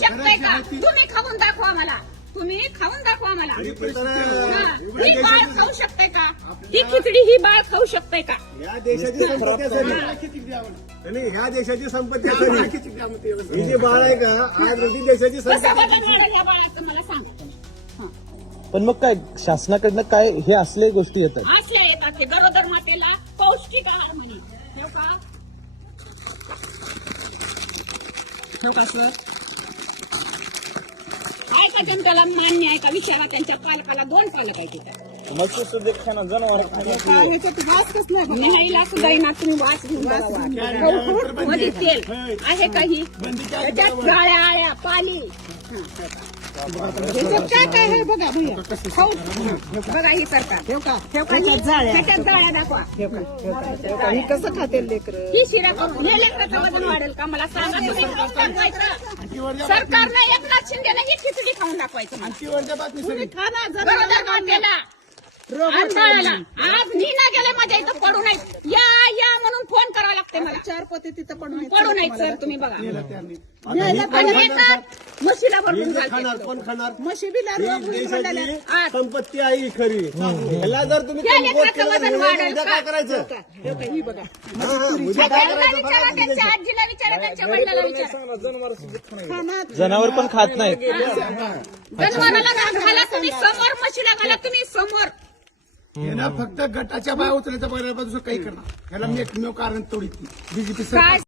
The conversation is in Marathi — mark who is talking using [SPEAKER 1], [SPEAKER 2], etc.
[SPEAKER 1] शकताय का? तुम्ही खाऊन दाखवा मला. तुम्ही खाऊन दाखवा मला. हा. ही बाळ खाऊ शकताय का? ही खिचडी ही बाळ खाऊ शकताय का?
[SPEAKER 2] या देशाची संपत्ती असेल. नाही ह्या देशाची संपत्ती असेल. ही जी बाळ आहे का आज रोजी देशाची संपत्ती
[SPEAKER 1] मला सांगा. हा.
[SPEAKER 3] पण मग काय शासनाकडनं काय हे असले गोष्टी येतात?
[SPEAKER 1] असे येतात ते. गरोदर मातेला पौष्टिक आहार म्हणे. ठेव का? ठेव का सर? का जनतेला मान्य आहे का? विचारा त्यांच्या पालकाला दोन पालक आहे. तिथे सुद्धा तुम्ही वास घेऊन. मध्ये तेल आहे काही त्याच्यात गाळ्या आळ्या पाली ह्याच्यात काय काय आहे बघा भैया? खाऊ. बघा ही सरकार त्याच्यात जाळ्या. दाखवा.
[SPEAKER 4] कसं खाते लेकर?
[SPEAKER 1] ही शिरा करून हे लेकराचं वजन वाढेल का? मला सांगा तुम्ही. खाऊन दाखवायचं सरकारनं एकनाथ शिंदेने ही खिचडी खाऊन दाखवायचं मला. बाळाला आज मी ना गेले माझ्या इथं पडू नाही या या म्हणून लागते मला
[SPEAKER 4] चार पोते तिथं पडून आहेत.
[SPEAKER 1] पडू नाही सर तुम्ही बघा. येतात. म्हशीला घालतात.
[SPEAKER 2] खाणार कोण खाणार?
[SPEAKER 4] म्हशी बिला
[SPEAKER 2] ही
[SPEAKER 4] रोग पडलेले आहेत.
[SPEAKER 2] देशाची संपत्ती आहे ही खरी. ह्याला जर तुम्ही
[SPEAKER 1] या
[SPEAKER 2] कमकुवत
[SPEAKER 1] लेकराचं
[SPEAKER 2] केलं
[SPEAKER 1] वजन
[SPEAKER 2] तर
[SPEAKER 1] वाढेल
[SPEAKER 2] उद्या
[SPEAKER 1] का?
[SPEAKER 2] काय करायचं
[SPEAKER 4] हे बघा, ही बघा.
[SPEAKER 2] हा, हा, उद्या काय
[SPEAKER 1] त्यांना
[SPEAKER 2] करायचं?
[SPEAKER 1] विचारा
[SPEAKER 2] बघा
[SPEAKER 1] त्यांच्या आजीला विचारा त्यांच्या वडिलाला विचारा.
[SPEAKER 4] खा ना
[SPEAKER 3] जनावर पण खात नाहीत.
[SPEAKER 1] जनावराला घाला तुम्ही समोर म्हशीला घाला तुम्ही समोर.
[SPEAKER 5] यांना फक्त गटाच्या बाया उचलायचा बघायला दुसरं काही करणार. याला मी एकमेव कारण तोडीत बीजेपी
[SPEAKER 1] सरकार